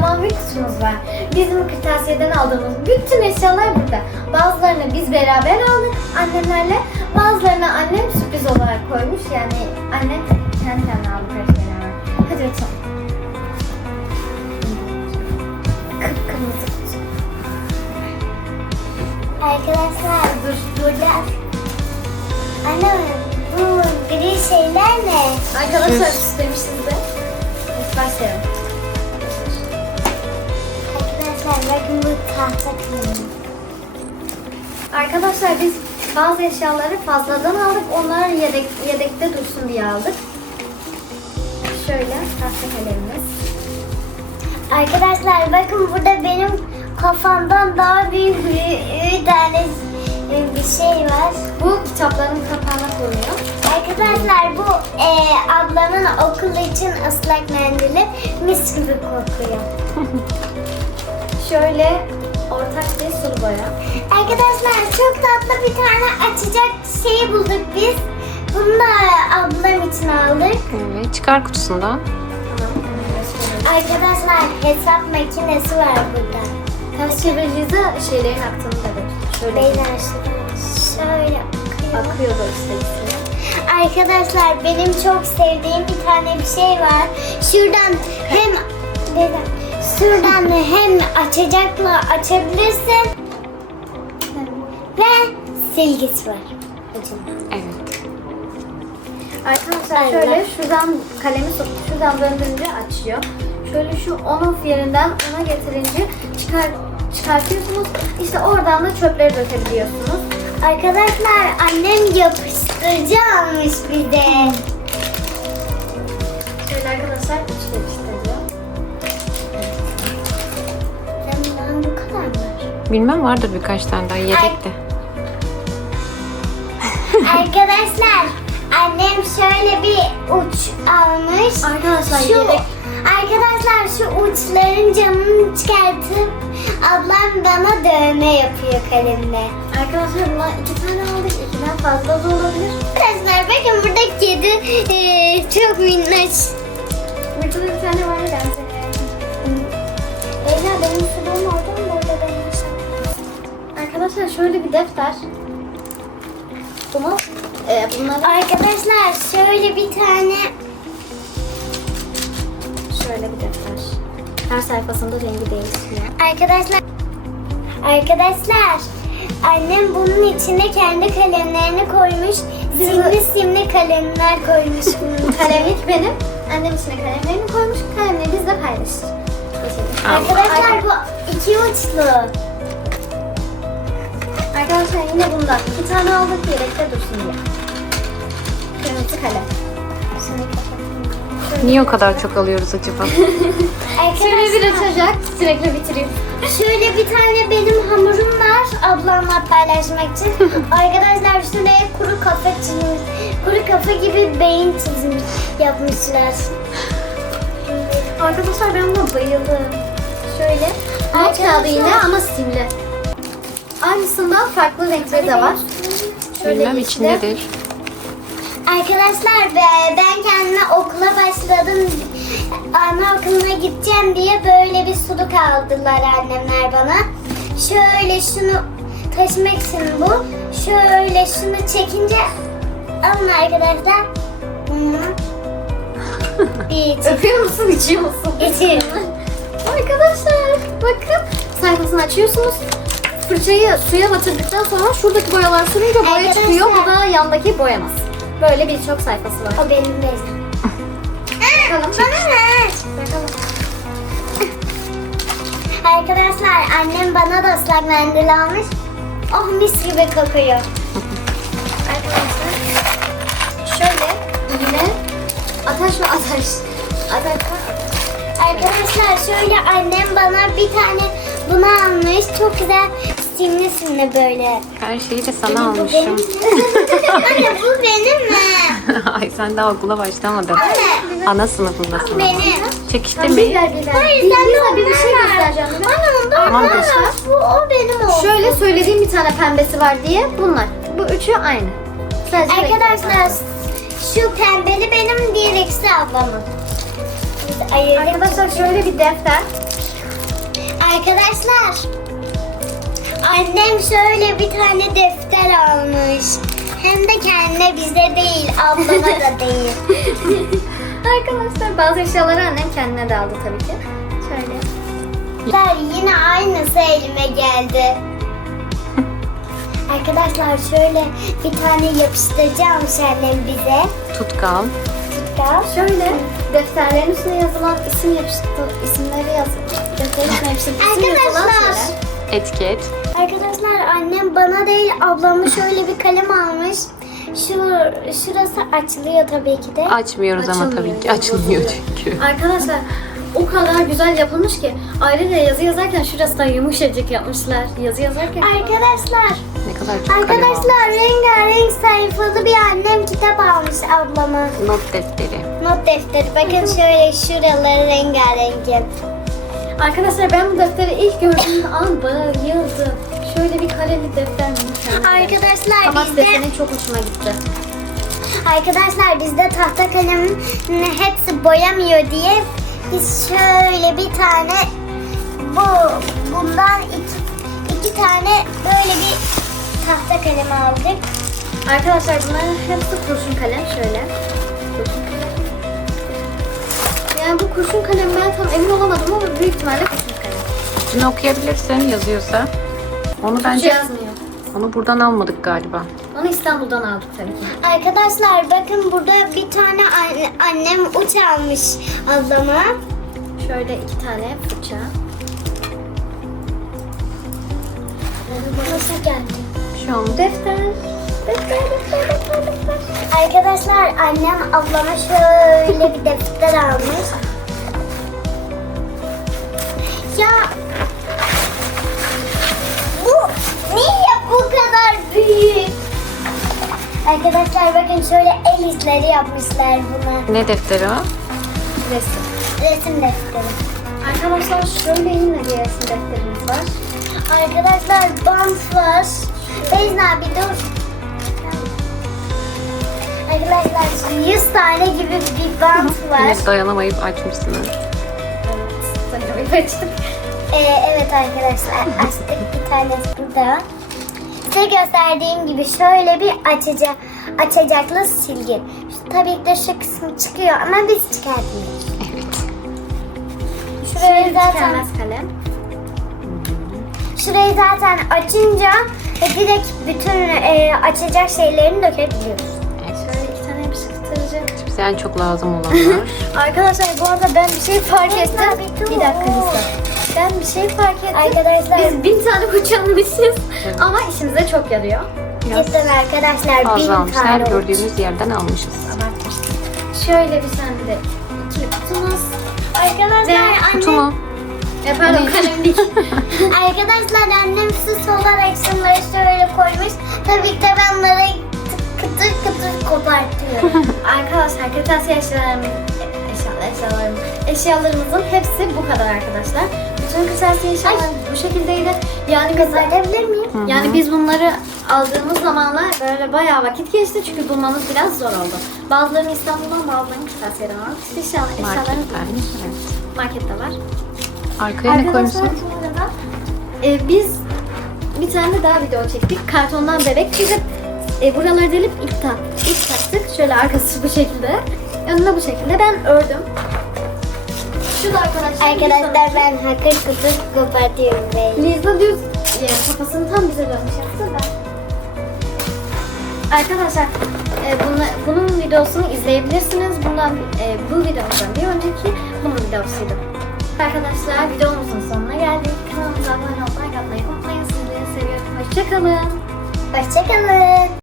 mavi kutumuz var. Bizim kırtasiyeden aldığımız bütün eşyalar burada. Bazılarını biz beraber aldık annemlerle. Bazılarını annem sürpriz olarak koymuş. Yani annem kendi kendine aldı karışık beraber. Hadi açalım. Kıpkırmızı kutu. Arkadaşlar dur burada. Anne bu gri şeyler ne? Arkadaşlar süslemişiz de. Başlayalım. Arkadaşlar bakın bu tahta kalemi. Arkadaşlar biz bazı eşyaları fazladan aldık. Onlar yedek, yedekte dursun diye aldık. Şöyle tahta kalemimiz. Arkadaşlar bakın burada benim kafamdan daha büyük bir, bir tane bir şey var. Bu kitapların kapağına konuyor. Arkadaşlar bu e, ablamın okul için ıslak mendili mis gibi kokuyor. Şöyle ortak bir sulu boya. Arkadaşlar çok tatlı bir tane açacak şey bulduk biz. Bunu da ablam için aldık. Evet, çıkar kutusundan. Arkadaşlar hesap makinesi var burada. Ters çeviricisi şeylerin aktığını da. Şöyle Beyler şöyle akıyor. akıyor da içine. Arkadaşlar benim çok sevdiğim bir tane bir şey var. Şuradan hem Beyler, şuradan hem açacakla açabilirsin ve silgisi var. Evet. Arkadaşlar Aynen. şöyle şuradan kalemi sokup şuradan döndürünce açıyor. Şöyle şu on off yerinden ona getirince çıkar, çıkartıyorsunuz. İşte oradan da çöpleri dökebiliyorsunuz. Arkadaşlar annem yapıştırıcı almış bize. Şöyle arkadaşlar üç geliştiriyor. Bundan bu kadar mı? Bilmem vardır birkaç tane daha yedekte. Arkadaşlar annem şöyle bir uç almış. Arkadaşlar Şu, yedek arkadaşlar şu uçların camını çıkartıp ablam bana dövme yapıyor kalemle. Arkadaşlar bundan iki tane aldık. İkiden fazla da olabilir. Arkadaşlar bakın burada kedi eee, çok minnoş. Burada da bir tane var ya Beyza benim suluğum orada mı burada benim Arkadaşlar şöyle bir defter. Bunu e, bunları Arkadaşlar şöyle bir tane şöyle bir defter. Her sayfasında rengi değişiyor. Arkadaşlar Arkadaşlar annem bunun içine kendi kalemlerini koymuş. Simli simli kalemler koymuş bunun. Kalemlik benim. Annem içine kalemlerini koymuş. Kalemleri biz de paylaştık. Geçelim. Arkadaşlar bu iki uçlu. Arkadaşlar yine bundan iki tane aldık yedekte dursun diye. Kırmızı kalem. Şimdi. Niye o kadar çok alıyoruz acaba? Şöyle bir açacak. Sürekli bitiriyor. şöyle bir tane benim hamurum var ablamla paylaşmak için. Arkadaşlar şuraya kuru kafa çizmiş. Kuru kafa gibi beyin çizmiş yapmışlar. Arkadaşlar ben buna bayıldım. Şöyle. Not kağıdı yine ama simli. Aynısından farklı renkleri de var. Şöyle Bilmem içinde- içindedir. Arkadaşlar be- ben kendime okula başladım. Anaokuluna gideceğim diye böyle bir suluk aldılar annemler bana. Şöyle şunu taşımak için bu. Şöyle şunu çekince alın arkadaşlar. Bunu bir Öpüyor musun, içiyor musun? İçiyorum. Arkadaşlar bakın sayfasını açıyorsunuz. Fırçayı suya batırdıktan sonra şuradaki boyalar sürünce boya çıkıyor. Bu da yandaki boyamaz. Böyle birçok sayfası var. O benim bezim. Bakalım. Bana ver. Bakalım. Arkadaşlar annem bana da ıslak mendil almış. Oh mis gibi kokuyor. Arkadaşlar şöyle yine ataş ve ataş. Ataş. Arkadaşlar şöyle annem bana bir tane bunu almış. Çok güzel simli simli böyle. Her şeyi de sana Bu almışım. benim. Anne bu benim mi? Ay sen daha okula başlamadın. Anne Ana sınıfındasın. benim. Çekiştirmeyin. Hayır Bir- sen bir- de bir, bir şey göstereceğim. Anne ondan Tamam, bana göster. ver. Bu o benim olsun. Şöyle söylediğim bir tane pembesi var diye bunlar. Bu üçü aynı. Sadece Arkadaşlar şu pembeli benim diğer ikisi ablamın. Biz ayırdık. Arkadaşlar şöyle bir defter. Arkadaşlar. Annem şöyle bir tane defter almış. Hem de kendine bize değil, ablama da değil. Arkadaşlar bazı eşyaları annem kendine de aldı tabii ki. Şöyle. Arkadaşlar yine aynısı elime geldi. Arkadaşlar şöyle bir tane yapıştıracağım annem bize. Tutkal. Gel. Şöyle defterlerin üstüne yazılan isim yapıştı, isimleri yazılan, defterin üstüne yapıştı, Arkadaşlar. şeyler. Arkadaşlar annem bana değil ablama şöyle bir kalem almış. Şu şurası açılıyor tabii ki de. Açmıyoruz ama tabii ki. Açılmıyor çünkü. Arkadaşlar o kadar güzel yapılmış ki ayrıca yazı yazarken şurası da yumuşacık yapmışlar. Yazı yazarken. Arkadaşlar, Ne kadar çok kalem almış. arkadaşlar rengarenk sayfalı bir annem kitap almış ablama. Not defteri. Not defteri. Bakın şöyle şuraları rengarenk yap. Arkadaşlar ben bu defteri ilk gördüğüm an bayıldım. Şöyle bir kareli defter mükemmel. Arkadaşlar Ama bizde desenin çok hoşuma gitti. arkadaşlar bizde tahta kalemin hepsi boyamıyor diye biz şöyle bir tane bu bundan iki, iki tane böyle bir tahta kalem aldık. Arkadaşlar bunların hepsi kurşun kalem şöyle. Kurşun. Yani bu kurşun kalem ben tam emin olamadım ama büyük ihtimalle kurşun kalem. Şunu okuyabilirsin yazıyorsa. Onu Bence bence yazmıyor. onu buradan almadık galiba. Onu İstanbul'dan aldık tabii ki. Arkadaşlar bakın burada bir tane anne- annem uç almış ablama. Şöyle iki tane fırça. Nasıl geldi? Şu an Defter. Defter, defter, defter, defter. Arkadaşlar annem ablama şöyle bir defter almış. Ya bu niye bu kadar büyük? Arkadaşlar bakın şöyle el izleri yapmışlar buna. ne defteri o? Resim. Resim defteri. Arkadaşlar şöyle yine bir resim defterimiz var. Arkadaşlar bant var. Beyza bir dur. Arkadaşlar 100 tane gibi bir bant var. Yine dayanamayıp açmışsınız. Evet. Bir açtık. Ee, evet arkadaşlar açtık bir tanesi burada. Size gösterdiğim gibi şöyle bir açacak, açacaklı silgi. Tabii ki de şu kısmı çıkıyor ama biz çıkartmıyoruz. Evet. Şurayı zaten, Tükenmez kalem. şurayı zaten açınca direkt bütün e, açacak şeylerini dökebiliyoruz. Bize en çok lazım olanlar. Arkadaşlar bu arada ben bir şey fark ettim. bir dakika Nisa. Ben bir şey fark ettim. Arkadaşlar Biz bin tane fırçalamışız ama işimize çok yarıyor. Biraz cidden arkadaşlar bin fazla almışlar. tane oldu. Gördüğümüz yerden almışız. Şöyle bir tane de ikili kutumuz. Arkadaşlar Ve Kutu annem, mu? E pardon arkadaşlar annem süs olarak şunları şöyle koymuş. Tabii ki de ben bunları kıtır kıtır kopartıyorum. arkadaşlar kırtasiye eşyalarımız, eşyalar, eşyalarımız, eşyalarımızın hepsi bu kadar arkadaşlar. Bütün kırtasiye eşyalarımız bu şekildeydi. Yani Gösterebilir miyim? Hı hı. yani biz bunları aldığımız zamanlar böyle bayağı vakit geçti çünkü bulmamız biraz zor oldu. Bazılarını İstanbul'dan bazılarını kırtasiyeden aldık. İşte eşya, eşyalarımız markette var. Arkaya ne Arkadaşlar koymuşsun? bu arada e, biz bir tane daha video çektik. Kartondan bebek çizip e, buraları delip ip, tak, ip taktık. Şöyle arkası bu şekilde. Önüne bu şekilde. Ben ördüm. Şu da arkadaşlar. Arkadaşlar ben hakır kıtır kopartıyorum. Liza düz e, kafasını tam bize dönmüş yaptı da. Arkadaşlar e, bunu, bunun videosunu izleyebilirsiniz. Bundan e, bu videomuzdan bir önceki bunun videosuydu. Arkadaşlar videomuzun sonuna geldik. Kanalımıza abone olmayı, like atmayı unutmayın. Sizleri seviyorum. Hoşçakalın. Hoşçakalın.